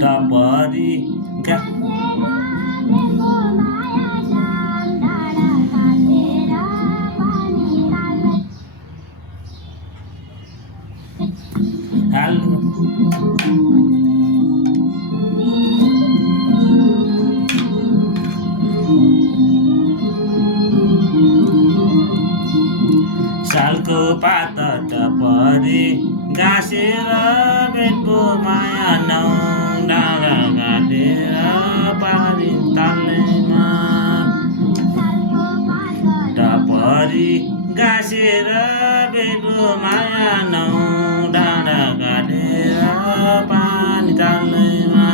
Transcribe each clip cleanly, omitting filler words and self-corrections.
टपरी सालको पात टपरी गाँसेर बेटको माया नौ डाँडा काटेर पारी तालैमा टपरी गाँसेर बेटको माया नौ डाँडा काटेर पानी तालैमा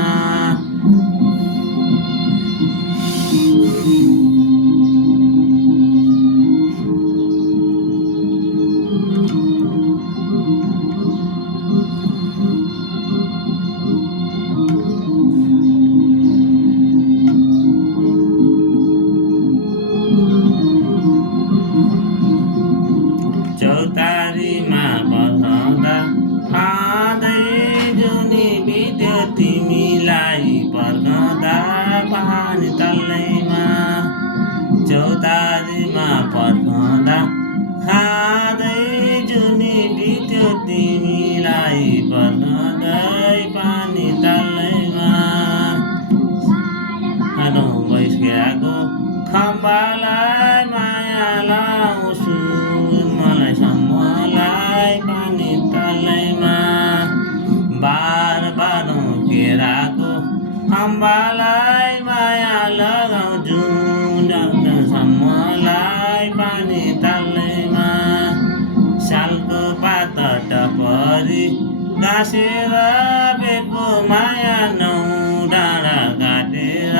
चौतारीमा बस्दा खाँदै जुनी बित्यो तिमीलाई पर्खँदा पानी तल्लैमा चौतारीमा पर्खँदा खाँदै जुनी बित्यो तिमीलाई पर्खँदै पानी तल्लैमा खानु भइसकेको खम्बालाई माया लाउँछु पानी तलैमा बार केराको खम्बालाई माया लगाउँछु सम्मलाई पानी तलैमा सालको पात टपरी गाँसेर बेको माया नौ डाँडा काटेर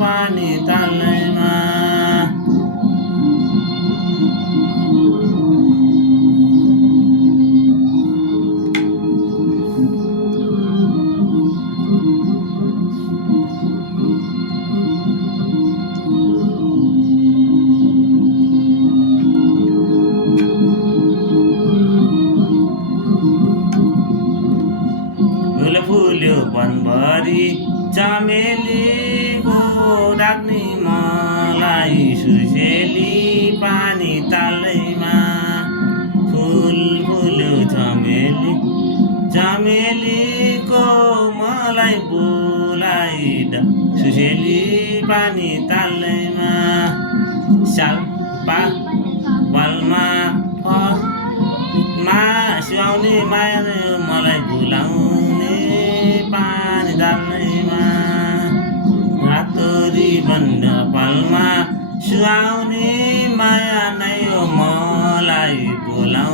पानी तलैमा फुल्यो वनभरि चमेलीको डाक्ने मलाई सुसेली पानी तालैमा फुल फुल्यो चमेलीको मलाई बोलाई सुसेली पानी तालैमा पालमा सुहाउने माया मलाई भुलाउने पानी तालैमा रातो रिबन पालमा सुहाउने माया नै हो मलाई बोलाउने